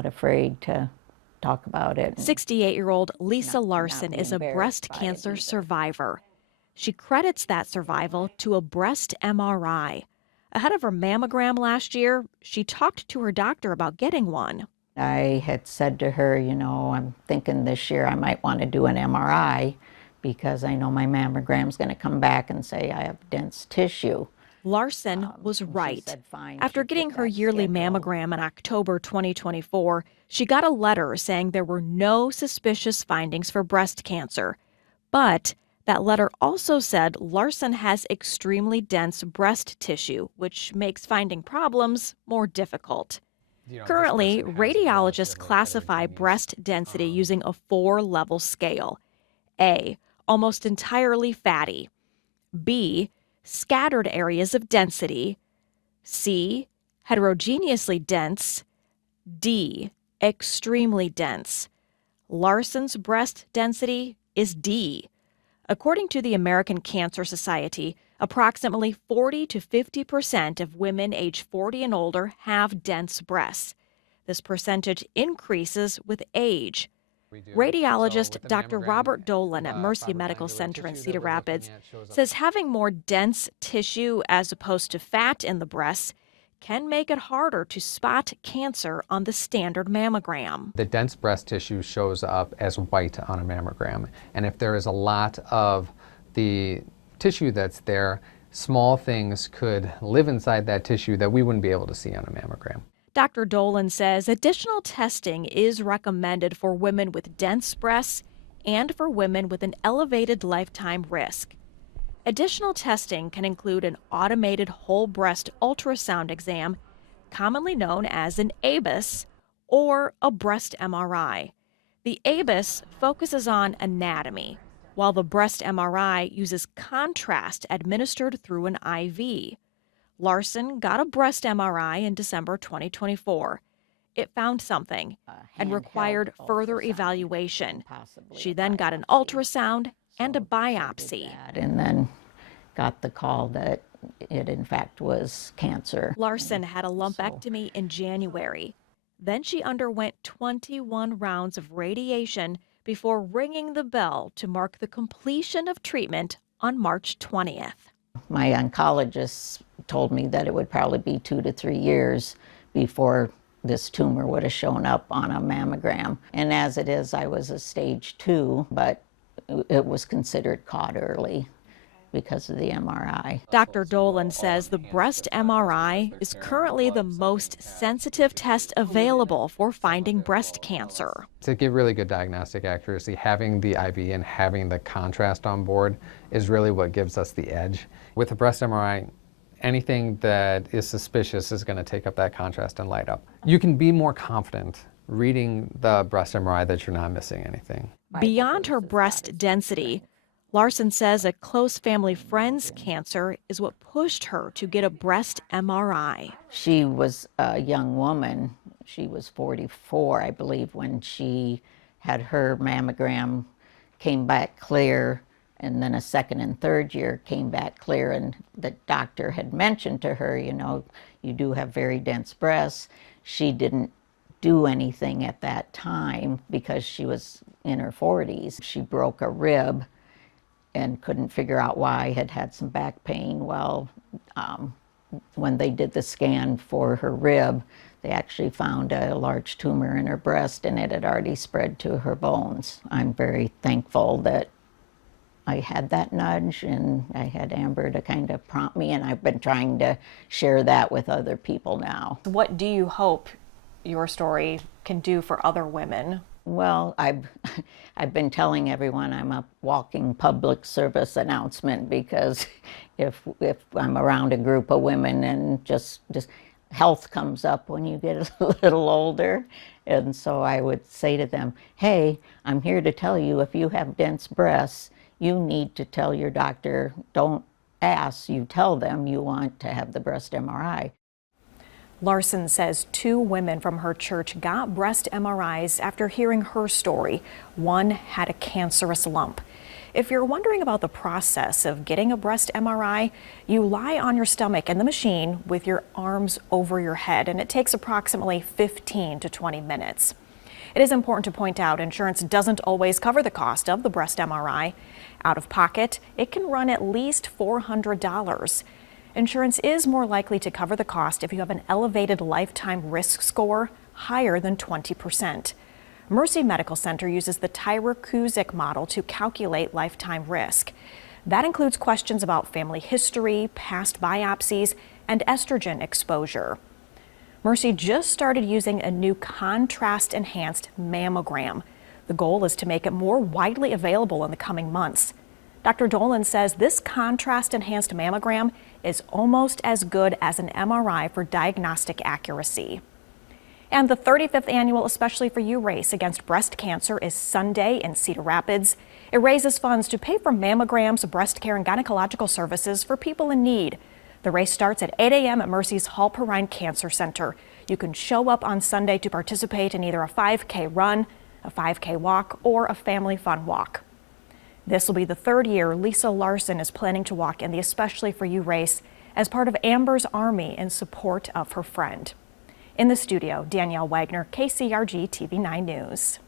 not afraid to talk about it. 68-year-old Lisa Larson is a breast cancer survivor. She credits that survival to a breast MRI. Ahead of her mammogram last year, she talked to her doctor about getting one. I had said to her, you know, I'm thinking this year I might want to do an MRI because I know my mammogram's going to come back and say I have dense tissue. Larson was right. After getting her yearly mammogram in October 2024, she got a letter saying there were no suspicious findings for breast cancer. But that letter also said Larson has extremely dense breast tissue, which makes finding problems more difficult. Currently, radiologists classify breast density using a 4-level scale. A, almost entirely fatty. B, scattered areas of density. C, heterogeneously dense. D, extremely dense. Larson's breast density is D. According to the American Cancer Society, approximately 40 to 50% of women age 40 and older have dense breasts. This percentage increases with age. Radiologist Dr. Robert Dolan at Mercy Medical Center in Cedar Rapids says having more dense tissue as opposed to fat in the breasts can make it harder to spot cancer on the standard mammogram. The dense breast tissue shows up as white on a mammogram, and if there is a lot of the tissue that's there, small things could live inside that tissue that we wouldn't be able to see on a mammogram. Dr. Dolan says additional testing is recommended for women with dense breasts and for women with an elevated lifetime risk. Additional testing can include an automated whole breast ultrasound exam, commonly known as an ABUS, or a breast MRI. The ABUS focuses on anatomy, while the breast MRI uses contrast administered through an IV. Larson got a breast MRI in December 2024. It found something and required further evaluation. She then got an ultrasound and a biopsy. And then got the call that it in fact was cancer. Larson had a lumpectomy in January. Then she underwent 21 rounds of radiation before ringing the bell to mark the completion of treatment on March 20th. My oncologist told me that it would probably be 2 to 3 years before this tumor would have shown up on a mammogram. And as it is, I was a stage 2, but it was considered caught early because of the MRI. Dr. Dolan says the breast MRI is currently the most sensitive test available for finding breast cancer. To give really good diagnostic accuracy, having the IV and having the contrast on board is really what gives us the edge. With a breast MRI, anything that is suspicious is going to take up that contrast and light up. You can be more confident reading the breast MRI that you're not missing anything. Beyond her breast density, Larson says a close family friend's cancer is what pushed her to get a breast MRI. She was a young woman. She was 44, I believe, when she had her mammogram, came back clear, and then a second and third year came back clear, and the doctor had mentioned to her, you know, you do have very dense breasts. She didn't do anything at that time because she was in her 40s. She broke a rib and couldn't figure out why, had some back pain. Well, when they did the scan for her rib, they actually found a large tumor in her breast, and it had already spread to her bones. I'm very thankful that I had that nudge, and I had Amber to kind of prompt me, and I've been trying to share that with other people now. What do you hope your story can do for other women? Well, I've been telling everyone I'm a walking public service announcement, because if I'm around a group of women and just health comes up when you get a little older, and so I would say to them, hey, I'm here to tell you if you have dense breasts, you need to tell your doctor. Don't ask, you tell them you want to have the breast MRI. Larson says 2 women from her church got breast MRIs after hearing her story. One had a cancerous lump. If you're wondering about the process of getting a breast MRI, you lie on your stomach in the machine with your arms over your head, and it takes approximately 15 to 20 minutes. It is important to point out insurance doesn't always cover the cost of the breast MRI. Out of pocket, it can run at least $400. Insurance is more likely to cover the cost if you have an elevated lifetime risk score higher than 20%. Mercy Medical Center uses the Tyrer-Cuzick model to calculate lifetime risk. That includes questions about family history, past biopsies, and estrogen exposure. Mercy just started using a new contrast-enhanced mammogram. The goal is to make it more widely available in the coming months. Dr. Dolan says this contrast-enhanced mammogram is almost as good as an MRI for diagnostic accuracy. And the 35th annual Especially for You race against breast cancer is Sunday in Cedar Rapids. It raises funds to pay for mammograms, breast care, and gynecological services for people in need. The race starts at 8 a.m. at Mercy's Hall Perrine Cancer Center. You can show up on Sunday to participate in either a 5K run, a 5K walk, or a family fun walk. This will be the third year Lisa Larson is planning to walk in the Especially for You race as part of Amber's Army in support of her friend. In the studio, Danielle Wagner, KCRG TV 9 News.